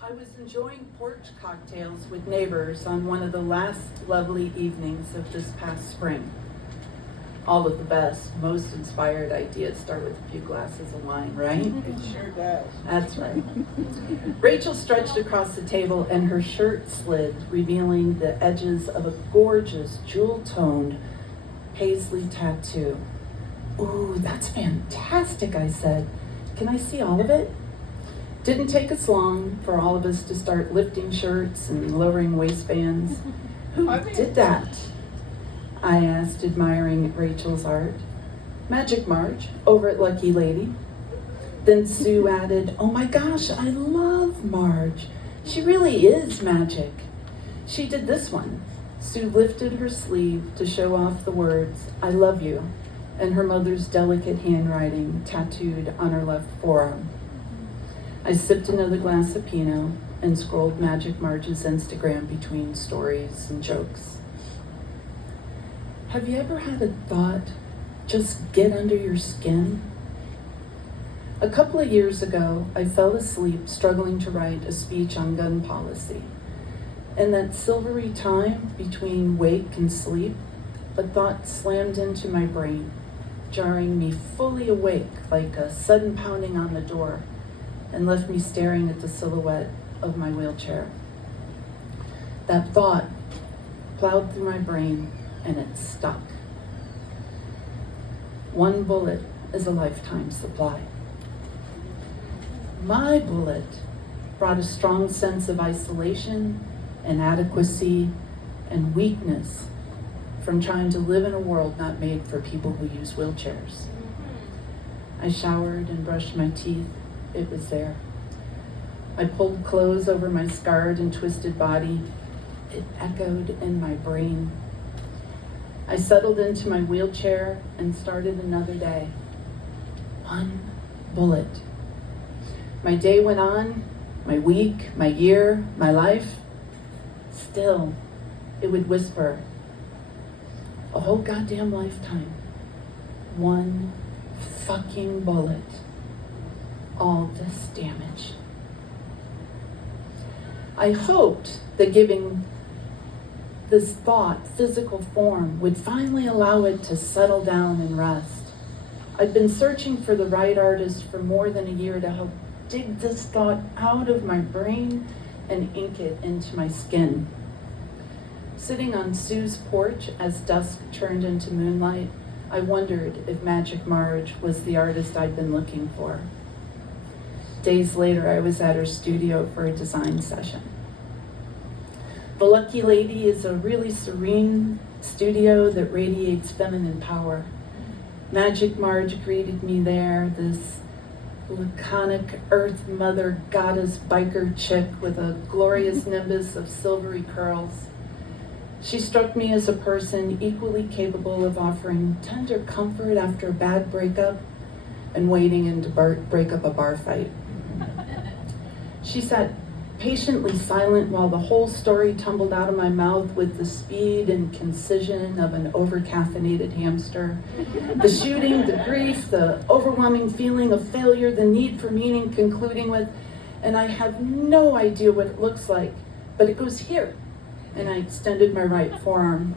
I was enjoying porch cocktails with neighbors on one of the last lovely evenings of this past spring. All of the best, most inspired ideas start with a few glasses of wine, right? It sure does. That's right. Rachel stretched across the table and her shirt slid, revealing the edges of a gorgeous jewel-toned paisley tattoo. "Ooh, that's fantastic," I said. "Can I see all of it?" Didn't take us long for all of us to start lifting shirts and lowering waistbands. "Who did that?" I asked, admiring Rachel's art. "Magic Marge, over at Lucky Lady." Then Sue added, "Oh my gosh, I love Marge. She really is magic." She did this one. Sue lifted her sleeve to show off the words, "I love you," and her mother's delicate handwriting tattooed on her left forearm. I sipped another glass of Pinot and scrolled Magic Marge's Instagram between stories and jokes. Have you ever had a thought just get under your skin? A couple of years ago, I fell asleep struggling to write a speech on gun policy. In that silvery time between wake and sleep, a thought slammed into my brain, jarring me fully awake like a sudden pounding on the door, and left me staring at the silhouette of my wheelchair. That thought plowed through my brain, and it stuck. One bullet is a lifetime supply. My bullet brought a strong sense of isolation, inadequacy, and weakness from trying to live in a world not made for people who use wheelchairs. I showered and brushed my teeth. It was there. I pulled clothes over my scarred and twisted body. It echoed in my brain. I settled into my wheelchair and started another day. One bullet. My day went on, my week, my year, my life. Still, it would whisper, a whole goddamn lifetime. One fucking bullet. All this damage. I hoped that giving this thought physical form would finally allow it to settle down and rest. I'd been searching for the right artist for more than a year to help dig this thought out of my brain and ink it into my skin. Sitting on Sue's porch as dusk turned into moonlight, I wondered if Magic Marge was the artist I'd been looking for. Days later, I was at her studio for a design session. The Lucky Lady is a really serene studio that radiates feminine power. Magic Marge greeted me there, this laconic earth mother goddess biker chick with a glorious nimbus of silvery curls. She struck me as a person equally capable of offering tender comfort after a bad breakup and wading in to break up a bar fight. She sat patiently silent while the whole story tumbled out of my mouth with the speed and concision of an over-caffeinated hamster. The shooting, the grief, the overwhelming feeling of failure, the need for meaning concluding with, and I have no idea what it looks like, but it goes here. And I extended my right forearm.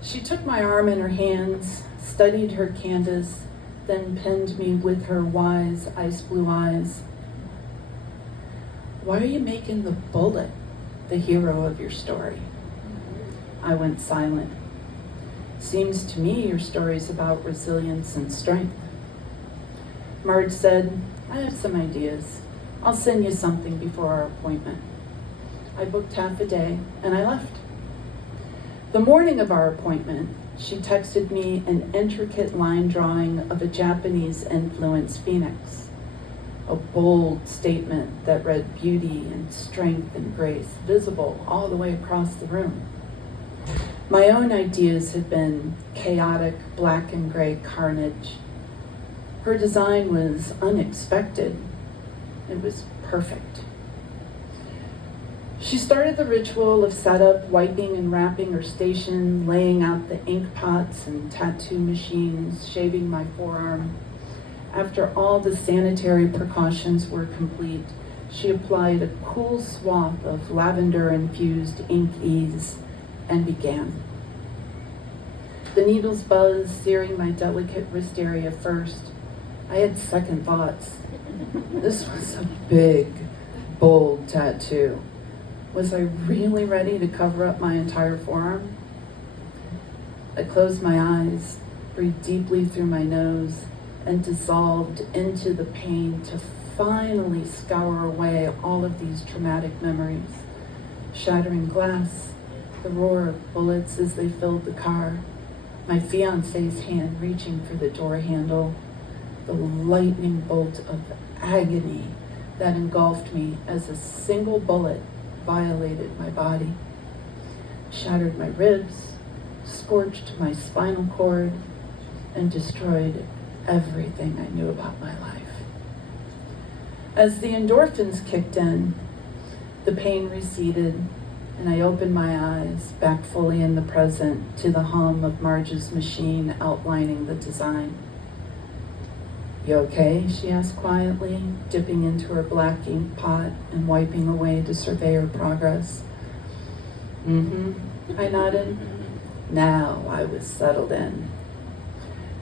She took my arm in her hands, studied her canvas, then pinned me with her wise ice blue eyes. Why are you making the bullet the hero of your story? I went silent. Seems to me your story's about resilience and strength. Marge said, I have some ideas. I'll send you something before our appointment. I booked half a day and I left. The morning of our appointment, she texted me an intricate line drawing of a Japanese influence phoenix. A bold statement that read beauty and strength and grace, visible all the way across the room. My own ideas had been chaotic black and gray carnage. Her design was unexpected. It was perfect. She started the ritual of setup, wiping and wrapping her station, laying out the ink pots and tattoo machines, shaving my forearm. After all the sanitary precautions were complete, She applied a cool swath of lavender-infused ink ease and began. The needles buzzed, searing my delicate wrist area first. I had second thoughts. This was a big, bold tattoo. Was I really ready to cover up my entire forearm? I closed my eyes, breathed deeply through my nose, and dissolved into the pain to finally scour away all of these traumatic memories. Shattering glass, the roar of bullets as they filled the car, my fiancé's hand reaching for the door handle, the lightning bolt of agony that engulfed me as a single bullet violated my body, shattered my ribs, scorched my spinal cord, and destroyed everything I knew about my life. As the endorphins kicked in, the pain receded, and I opened my eyes, back fully in the present, to the hum of Marge's machine outlining the design. "You okay?" she asked quietly, dipping into her black ink pot and wiping away to survey her progress. I nodded. Now I was settled in.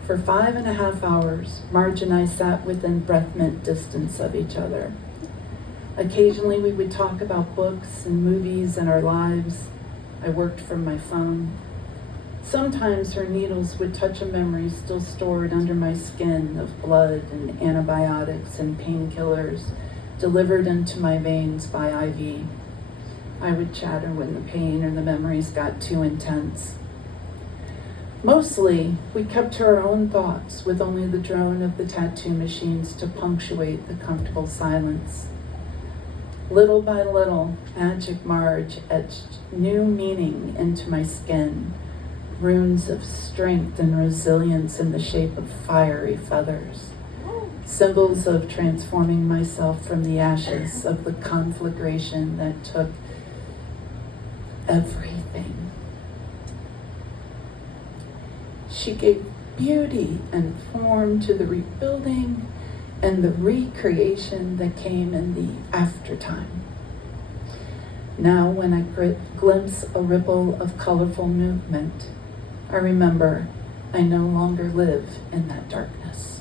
For 5.5 hours, Marge and I sat within breath-mint distance of each other. Occasionally we would talk about books and movies and our lives. I worked from my phone. Sometimes her needles would touch a memory still stored under my skin of blood and antibiotics and painkillers delivered into my veins by IV. I would chatter when the pain or the memories got too intense. Mostly, we kept to our own thoughts with only the drone of the tattoo machines to punctuate the comfortable silence. Little by little, Magic Marge etched new meaning into my skin, runes of strength and resilience in the shape of fiery feathers, symbols of transforming myself from the ashes of the conflagration that took everything. She gave beauty and form to the rebuilding and the recreation that came in the aftertime. Now, when I glimpse a ripple of colorful movement, I remember I no longer live in that darkness.